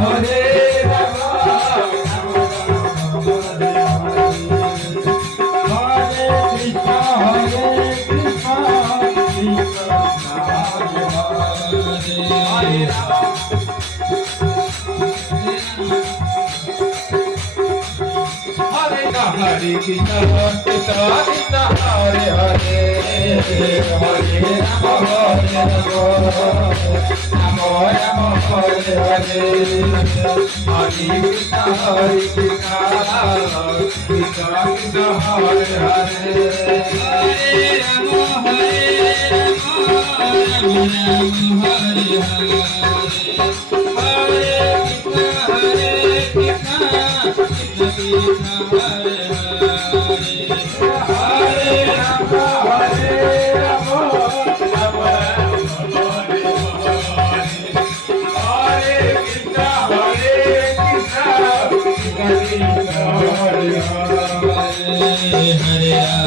Hare Ram Hare Krishna Krishna Hare Ram Hare Krishna Krishna Krishna Hare Hare Hare Ram Hare Ram Ram Ram Hare Hare Hare Krishna Krishna Krishna Krishna Hare Hare Hare Ram Hare Hare